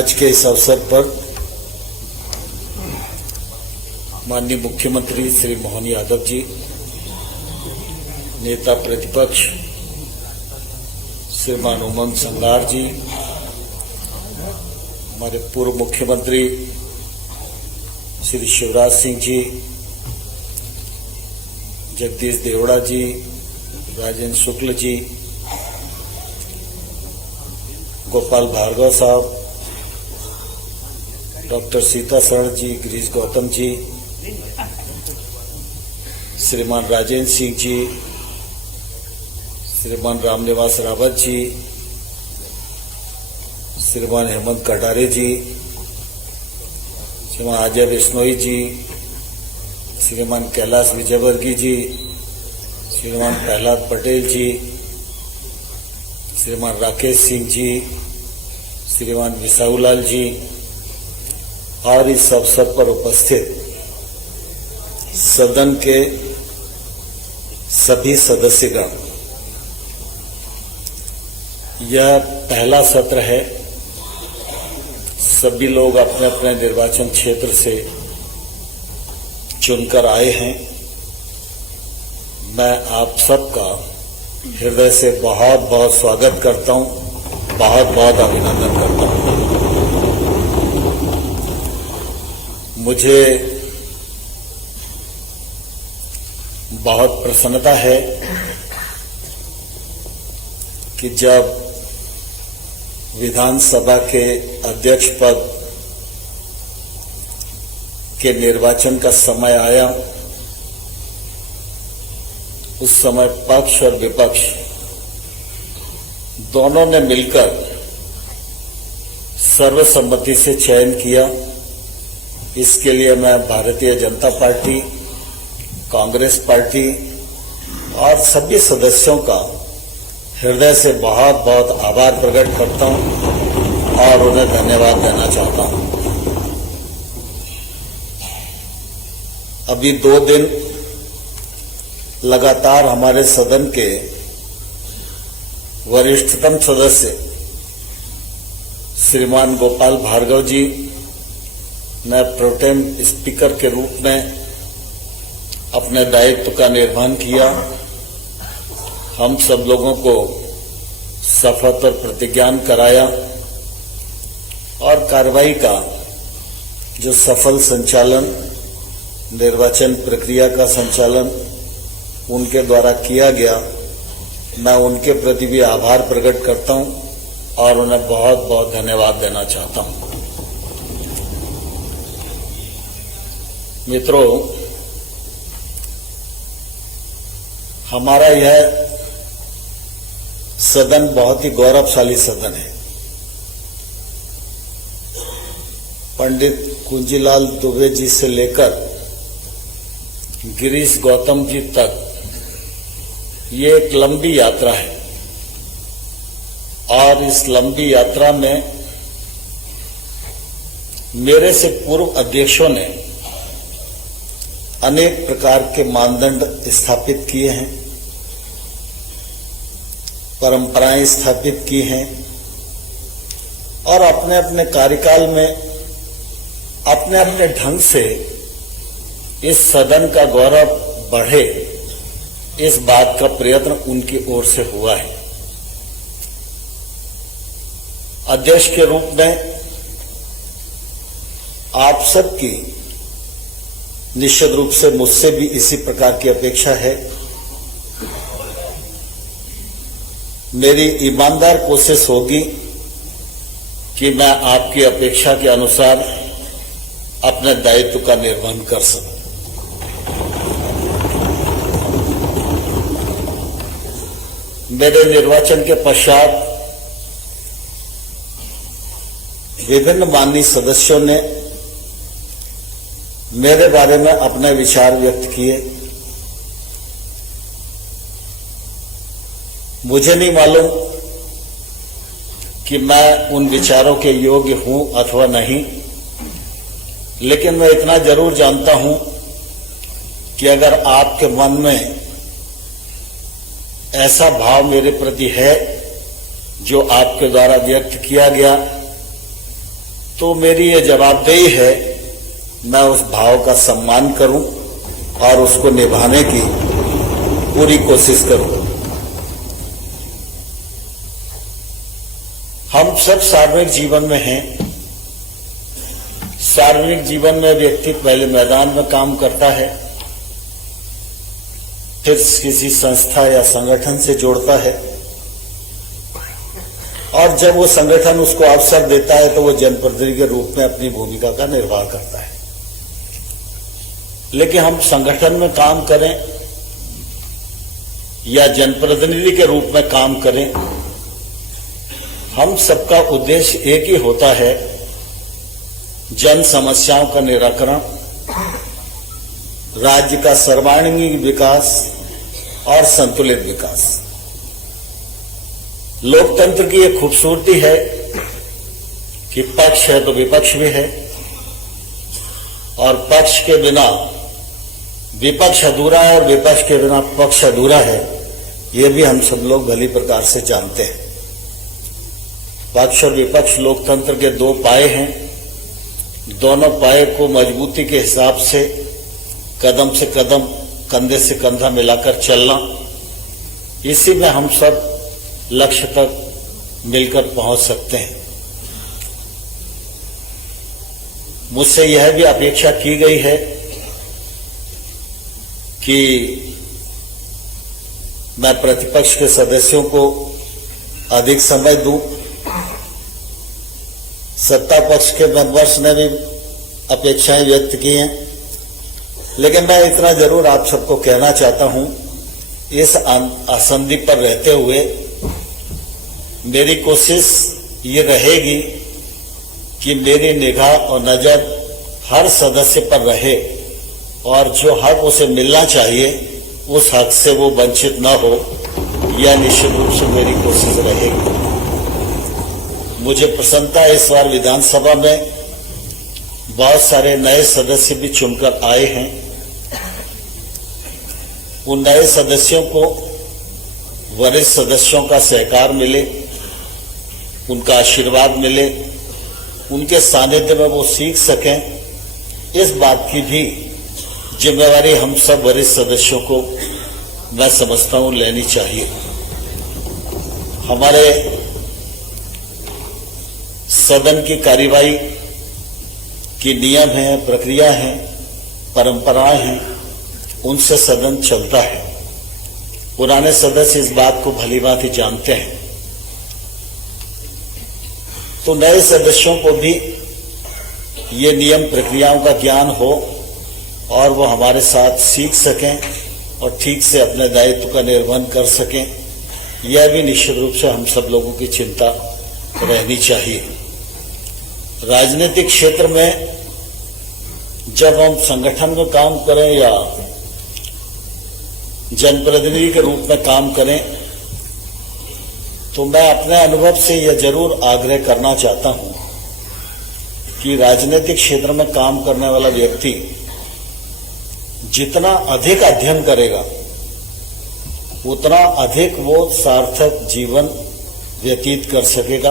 आज के इस अवसर पर माननीय मुख्यमंत्री श्री मोहन यादव जी, नेता प्रतिपक्ष श्रीमान उमंग संगार जी, हमारे पूर्व मुख्यमंत्री श्री शिवराज सिंह जी, जगदीश देवड़ा जी, राजेंद्र शुक्ल जी, गोपाल भार्गव साहब, डॉक्टर सीता शरण जी, गिरीश गौतम जी, श्रीमान राजेंद्र सिंह जी, श्रीमान रामनिवास रावत जी, श्रीमान हेमंत कटारे जी, श्रीमान अजय बिश्नोई जी, श्रीमान कैलाश विजयवर्गीय जी, श्रीमान प्रहलाद पटेल जी, श्रीमान राकेश सिंह जी, श्रीमान विसाऊलाल जी और इस अवसर पर उपस्थित सदन के सभी सदस्यगण, यह पहला सत्र है। सभी लोग अपने अपने निर्वाचन क्षेत्र से चुनकर आए हैं। मैं आप सबका हृदय से बहुत बहुत स्वागत करता हूं, बहुत बहुत अभिनंदन करता हूं। मुझे बहुत प्रसन्नता है कि जब विधानसभा के अध्यक्ष पद के निर्वाचन का समय आया, उस समय पक्ष और विपक्ष दोनों ने मिलकर सर्वसम्मति से चयन किया। इसके लिए मैं भारतीय जनता पार्टी, कांग्रेस पार्टी और सभी सदस्यों का हृदय से बहुत बहुत आभार प्रकट करता हूं और उन्हें धन्यवाद देना चाहता हूं। अभी 2 दिन लगातार हमारे सदन के वरिष्ठतम सदस्य श्रीमान गोपाल भार्गव जी ने प्रोटेम स्पीकर के रूप में अपने दायित्व का निर्वहन किया। हम सब लोगों को शपथ और प्रतिज्ञान कराया और कार्रवाई का जो सफल संचालन, निर्वाचन प्रक्रिया का संचालन उनके द्वारा किया गया, मैं उनके प्रति भी आभार प्रकट करता हूं और उन्हें बहुत बहुत धन्यवाद देना चाहता हूं। मित्रों, हमारा यह सदन बहुत ही गौरवशाली सदन है। पंडित कुंजीलाल दुबे जी से लेकर गिरीश गौतम जी तक ये एक लंबी यात्रा है और इस लंबी यात्रा में मेरे से पूर्व अध्यक्षों ने अनेक प्रकार के मानदंड स्थापित किए हैं, परंपराएं स्थापित की हैं और अपने अपने कार्यकाल में अपने अपने ढंग से इस सदन का गौरव बढ़े, इस बात का प्रयत्न उनकी ओर से हुआ है। अध्यक्ष के रूप में आप सबकी निश्चित रूप से मुझसे भी इसी प्रकार की अपेक्षा है। मेरी ईमानदार कोशिश होगी कि मैं आपकी अपेक्षा के अनुसार अपने दायित्व का निर्वहन कर सकूं। मेरे निर्वाचन के पश्चात विभिन्न माननीय सदस्यों ने मेरे बारे में अपने विचार व्यक्त किए। मुझे नहीं मालूम कि मैं उन विचारों के योग्य हूं अथवा नहीं, लेकिन मैं इतना जरूर जानता हूं कि अगर आपके मन में ऐसा भाव मेरे प्रति है जो आपके द्वारा व्यक्त किया गया, तो मेरी ये जवाबदेही है, मैं उस भाव का सम्मान करूं और उसको निभाने की पूरी कोशिश करूं। हम सब सार्वजनिक जीवन में हैं। सार्वजनिक जीवन में व्यक्ति पहले मैदान में काम करता है, फिर किसी संस्था या संगठन से जोड़ता है, और जब वो संगठन उसको अवसर देता है तो वो जनप्रतिनिधि के रूप में अपनी भूमिका का निर्वाह करता है। लेकिन हम संगठन में काम करें या जनप्रतिनिधि के रूप में काम करें, हम सबका उद्देश्य एक ही होता है, जन समस्याओं का निराकरण, राज्य का सर्वांगीण विकास और संतुलित विकास। लोकतंत्र की एक खूबसूरती है कि पक्ष है तो विपक्ष भी है, और पक्ष के बिना विपक्ष अधूरा है और विपक्ष के बिना पक्ष अधूरा है। ये भी हम सब लोग भली प्रकार से जानते हैं। पक्ष और विपक्ष लोकतंत्र के दो पाए हैं। दोनों पाए को मजबूती के हिसाब से कदम से कदम, कंधे से कंधा मिलाकर चलना, इसी में हम सब लक्ष्य तक मिलकर पहुंच सकते हैं। मुझसे यह भी अपेक्षा की गई है कि मैं प्रतिपक्ष के सदस्यों को अधिक समय दूं। सत्ता पक्ष के मेंबर्स ने भी अपेक्षाएं व्यक्त की हैं, लेकिन मैं इतना जरूर आप सबको कहना चाहता हूं, इस आसंदी पर रहते हुए मेरी कोशिश ये रहेगी कि मेरी निगाह और नजर हर सदस्य पर रहे, और जो हक उसे मिलना चाहिए उस हक से वो वंचित न हो, यह निश्चित रूप से मेरी कोशिश रहेगी। मुझे प्रसन्नता है, इस बार विधानसभा में बहुत सारे नए सदस्य भी चुनकर आए हैं। उन नए सदस्यों को वरिष्ठ सदस्यों का सहकार मिले, उनका आशीर्वाद मिले, उनके सानिध्य में वो सीख सकें, इस बात की भी जिम्मेवारी हम सब वरिष्ठ सदस्यों को मैं समझता हूं लेनी चाहिए। हमारे सदन की कार्यवाही की नियम है, प्रक्रिया है, परंपराएं हैं, उनसे सदन चलता है। पुराने सदस्य इस बात को भलीभांति जानते हैं। तो नए सदस्यों को भी ये नियम प्रक्रियाओं का ज्ञान हो और वो हमारे साथ सीख सकें और ठीक से अपने दायित्व का निर्वहन कर सकें, यह भी निश्चित रूप से हम सब लोगों की चिंता रहनी चाहिए। राजनीतिक क्षेत्र में जब हम संगठन में काम करें या जनप्रतिनिधि के रूप में काम करें, तो मैं अपने अनुभव से यह जरूर आग्रह करना चाहता हूं कि राजनीतिक क्षेत्र में काम करने वाला व्यक्ति जितना अधिक अध्ययन करेगा, उतना अधिक वो सार्थक जीवन व्यतीत कर सकेगा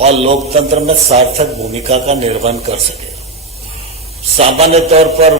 और लोकतंत्र में सार्थक भूमिका का निर्वहन कर सकेगा। सामान्य तौर पर